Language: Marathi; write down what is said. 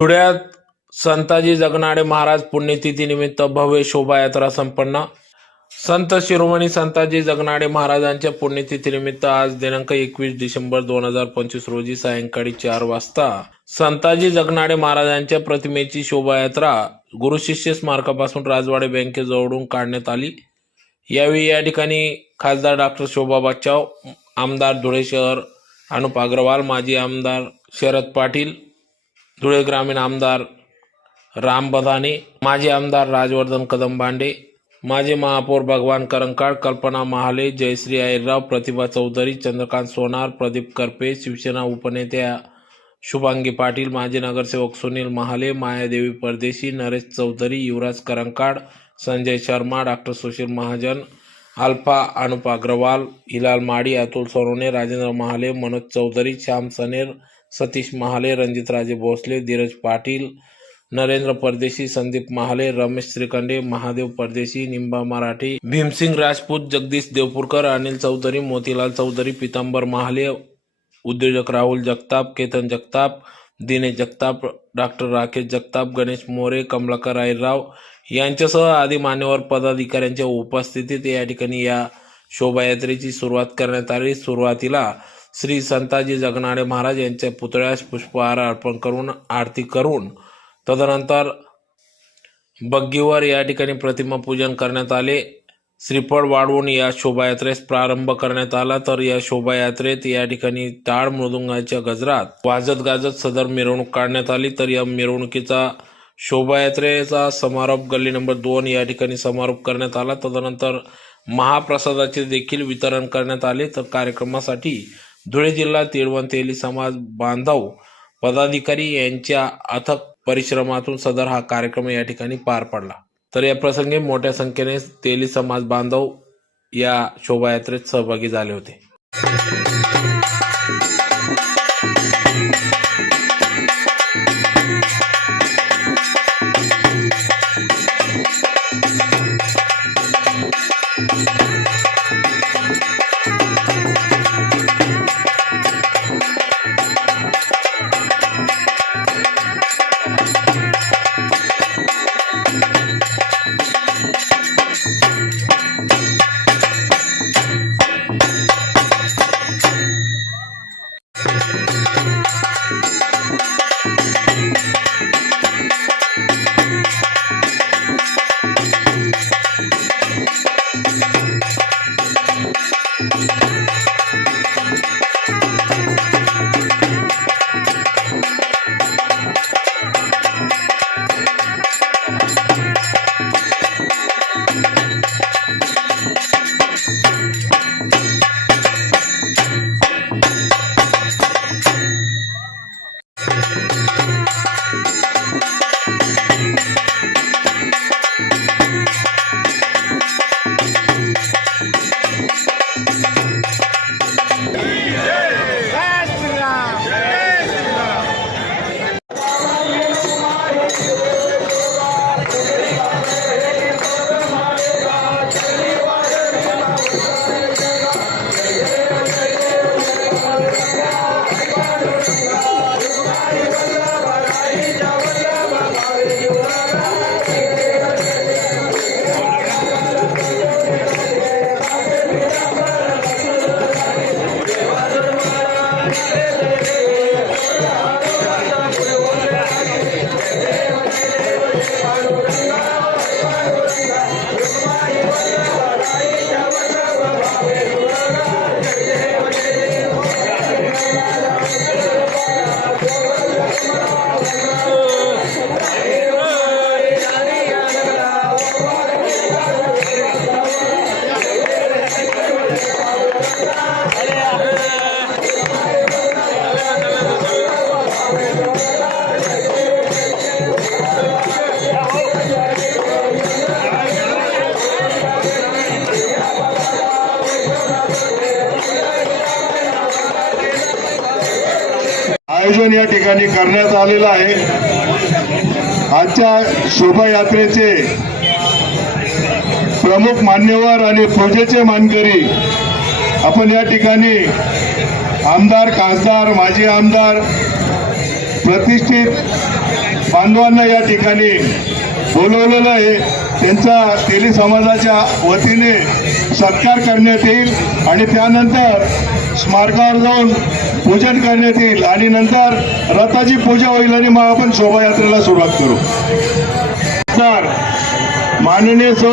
धुळ्यात संताजी जगनाडे महाराज पुण्यतिथी निमित्त भव्य शोभायात्रा संपन्न। संत शिरोमणी संताजी जगनाडे महाराजांच्या पुण्यतिथीनिमित्त आज दिनांक 21 डिसेंबर 2025 रोजी सायंकाळी 4 वाजता संताजी जगनाडे महाराजांच्या प्रतिमेची शोभायात्रा गुरुशिष्य स्मारकापासून राजवाडे बँकेजवळून काढण्यात आली। यावेळी या ठिकाणी खासदार डॉक्टर शोभा बच्चाव, आमदार धुळे शहर अनुप अग्रवाल, माजी आमदार शरद पाटील, धुळे ग्रामीण आमदार राम बधाने, माजी आमदार राजवर्धन कदम बांडे, माजी महापौर भगवान करंकाळ, कल्पना महाले, जयश्री आयरराव, प्रतिभा चौधरी, चंद्रकांत सोनार, प्रदीप करपे, शिवसेना उपनेत्या शुभांगी पाटील, माजी नगरसेवक सुनील महाले, मायादेवी परदेशी, नरेश चौधरी, युवराज करंकाळ, संजय शर्मा, डॉक्टर सुशील महाजन, अल्फा अनुप अग्रवाल, हिलाल माडी, अतुल सोनवणे, राजेंद्र महाले, मनोज चौधरी, श्याम सनेर, सतीश महाले, रणजितराजे भोसले, धीरज पाटील, नरेंद्र परदेशी, संदीप महाले, रमेश श्रीखंडे, महादेव परदेशी, निंबा मराठी, भीमसिंग राजपूत, जगदीश देवपुरकर, अनिल चौधरी, मोतीलाल चौधरी, पीतांबर महाले, उद्योजक राहुल जगताप, केतन जगताप, दिनेश जगताप, डॉक्टर राकेश जगताप, गणेश मोरे, कमलाकर आयरराव यांच्यासह आदी मान्यवर पदाधिकाऱ्यांच्या उपस्थितीत या ठिकाणी या शोभायात्रेची सुरुवात करण्यात आली। सुरुवातीला श्री संताजी जगनाडे महाराज यांच्या पुतळ्यास पुष्पहार अर्पण करून आरती करून तदनंतर बग्गीवर या ठिकाणी प्रतिमा पूजन करण्यात आले। श्रीफळ वाढवून या शोभायात्रेस प्रारंभ करण्यात आला। तर या शोभायात्रेत या ठिकाणी टाळ मृदुंगाच्या गजरात वाजत गाजत सदर मिरवणूक काढण्यात आली। तर या मिरवणुकीचा शोभायात्रेचा समारोप गल्ली नंबर 2 या ठिकाणी समारोप करण्यात आला। तदनंतर महाप्रसादाचे देखील वितरण करण्यात आले। तर कार्यक्रमासाठी धुळे जिल्हा तिळवण तेली समाज बांधव पदाधिकारी यांच्या अथक परिश्रमातून सदर हा कार्यक्रम या ठिकाणी पार पडला। तर या प्रसंगी मोठ्या संख्येने तेली समाज बांधव या शोभायात्रेत सहभागी झाले होते। आयोजन या ठिकाणी करण्यात आलेलं आहे। आजच्या शोभायात्रेचे प्रमुख मान्यवर आणि पूजेचे मानकरी आपण या ठिकाणी आमदार, खासदार, माजी आमदार, प्रतिष्ठित बांधवांना या ठिकाणी बोलवलेलं आहे. त्यांचा तेली समाजाच्या वतीने सत्कार करण्यात येईल आणि त्यानंतर स्मारकावर जाऊन पूजन करण्यात येईल आणि नंतर रथाची पूजा होईल आणि मग आपण शोभायात्रेला सुरुवात करू. तर माननीय सौ